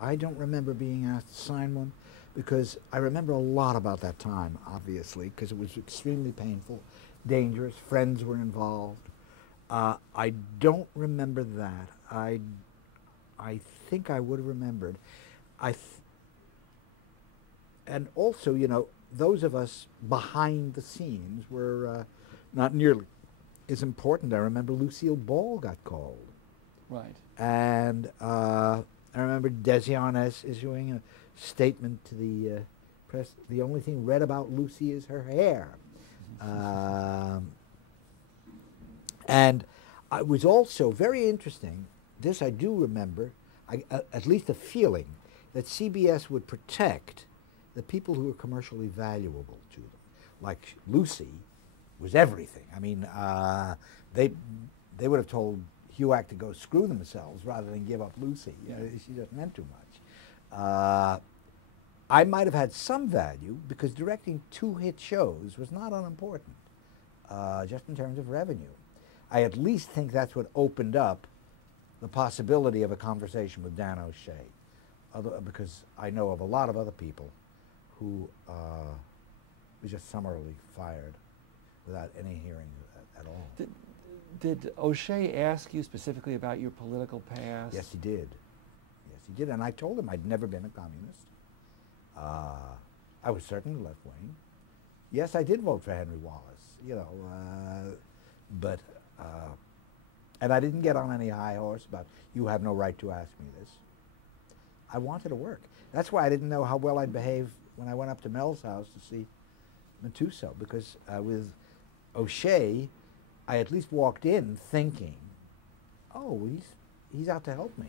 I don't remember being asked to sign one because I remember a lot about that time, obviously, because it was extremely painful, dangerous. Friends were involved. I don't remember that. I think I would have remembered. I th- and also, those of us behind the scenes were not nearly as important. I remember Lucille Ball got called. Right. And I remember Desi Arnaz issuing a statement to the press. The only thing red about Lucy is her hair. Um, and it was also very interesting. This I do remember, at least a feeling that CBS would protect the people who were commercially valuable to them. Like Lucy was everything. I mean, they they would have told HUAC to go screw themselves rather than give up Lucy. Yeah. She just meant too much. I might have had some value because directing two hit shows was not unimportant, just in terms of revenue. I at least think that's what opened up the possibility of a conversation with Dan O'Shea, because I know of a lot of other people who were just summarily fired without any hearing at all. Did O'Shea ask you specifically about your political past? Yes, he did. Yes, he did. And I told him I'd never been a communist. I was certainly left wing. Yes, I did vote for Henry Wallace, but, and I didn't get on any high horse about, you have no right to ask me this. I wanted to work. That's why I didn't know how well I'd behave when I went up to Mel's house to see Matuso, because with O'Shea, I at least walked in thinking, oh, he's out to help me.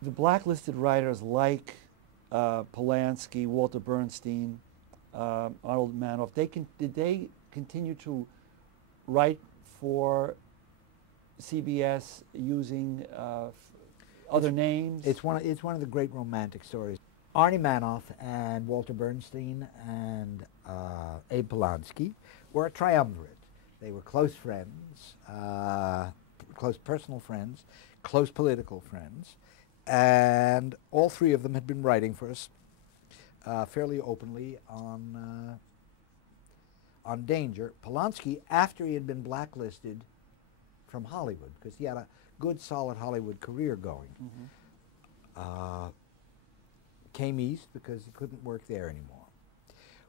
The blacklisted writers like Polanski, Walter Bernstein, Arnold Manoff, did they continue to write for CBS using other names? It's one of the great romantic stories. Arnie Manoff and Walter Bernstein and Abe Polanski were a triumvirate. They were close friends, close personal friends, close political friends, and all three of them had been writing for us fairly openly on Danger. Polanski, after he had been blacklisted from Hollywood, because he had a good, solid Hollywood career going, came east because he couldn't work there anymore.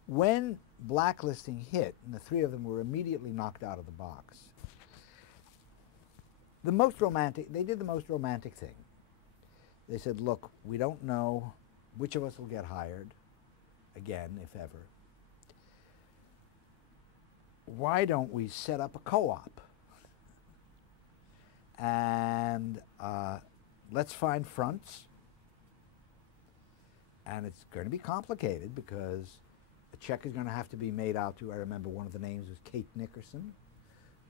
When blacklisting hit, and the three of them were immediately knocked out of the box, they did the most romantic thing. They said, look, we don't know which of us will get hired again, if ever. Why don't we set up a co-op? And let's find fronts. And it's going to be complicated because a check is going to have to be made out to, I remember one of the names was Kate Nickerson.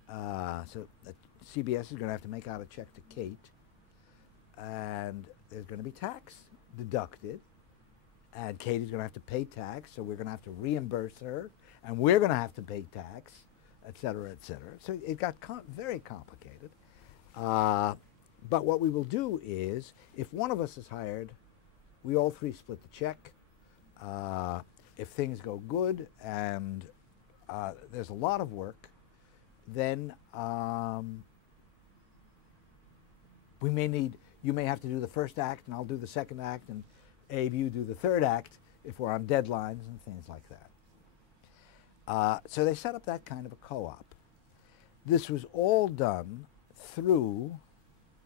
So CBS is going to have to make out a check to Kate. And there's going to be tax deducted. And Katie's going to have to pay tax, so we're going to have to reimburse her. And we're going to have to pay tax, et cetera, et cetera. So it got very complicated. But what we will do is, if one of us is hired, we all three split the check. If things go good and there's a lot of work, then you may have to do the first act and I'll do the second act, and Abe, you do the third act if we're on deadlines and things like that. So they set up that kind of a co-op. This was all done through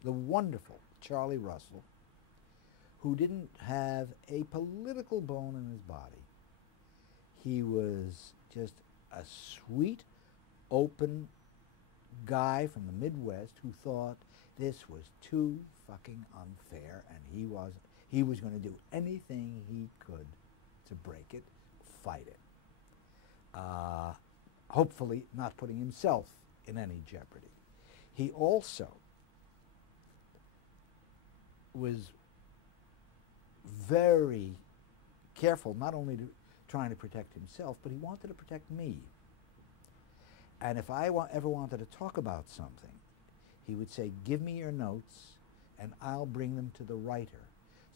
the wonderful Charlie Russell, who didn't have a political bone in his body. He was just a sweet, open guy from the Midwest who thought this was too fucking unfair, and he was going to do anything he could to break it, fight it. Hopefully not putting himself in any jeopardy. He also was very careful, not only trying to protect himself, but he wanted to protect me. And if I ever wanted to talk about something, he would say, give me your notes and I'll bring them to the writer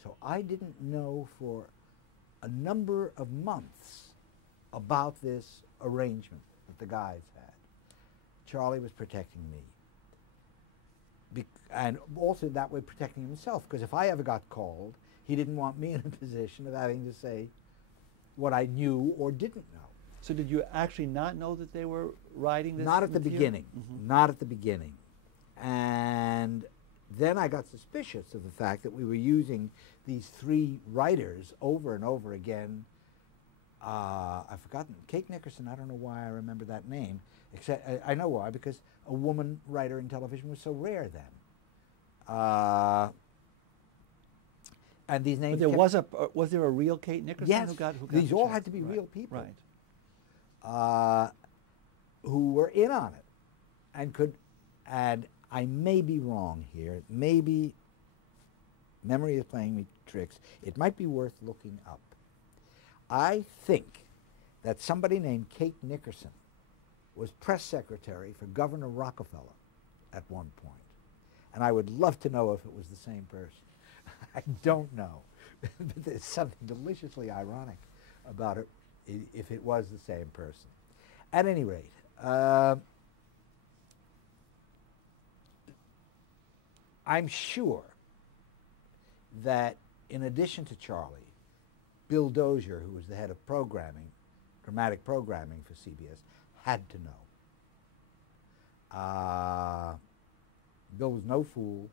So I didn't know for a number of months about this arrangement that the guys had. Charlie was protecting me. And also that way protecting himself, because if I ever got called, he didn't want me in a position of having to say what I knew or didn't know. So did you actually not know that they were writing this Not at the material? beginning. Mhm. Not at the beginning. And then I got suspicious of the fact that we were using these three writers over and over again. I've forgotten. Kate Nickerson, I don't know why I remember that name. Except I know why, because a woman writer in television was so rare then. And these names. But there was there a real Kate Nickerson Yes, who got these the all check? had to be Right, real people. Right. Who were in on it and could, and I may be wrong here, maybe memory is playing me tricks, it might be worth looking up. I think that somebody named Kate Nickerson was press secretary for Governor Rockefeller at one point. And I would love to know if it was the same person. I don't know. But there's something deliciously ironic about it if it was the same person. At any rate, I'm sure that in addition to Charlie, Bill Dozier, who was the head of programming, dramatic programming for CBS, had to know. Bill was no fool.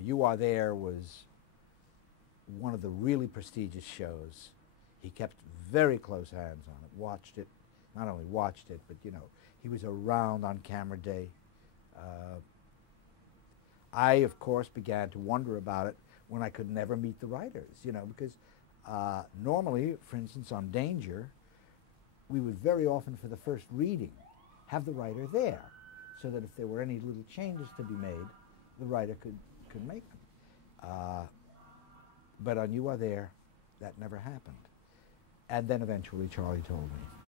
You Are There was one of the really prestigious shows. He kept very close hands on it, watched it, not only watched it, but, you know, he was around on camera day. I, of course, began to wonder about it when I could never meet the writers, you know, because normally, for instance, on Danger, we would very often, for the first reading, have the writer there, so that if there were any little changes to be made, the writer could make them. But on You Are There, that never happened. And then eventually Charlie told me.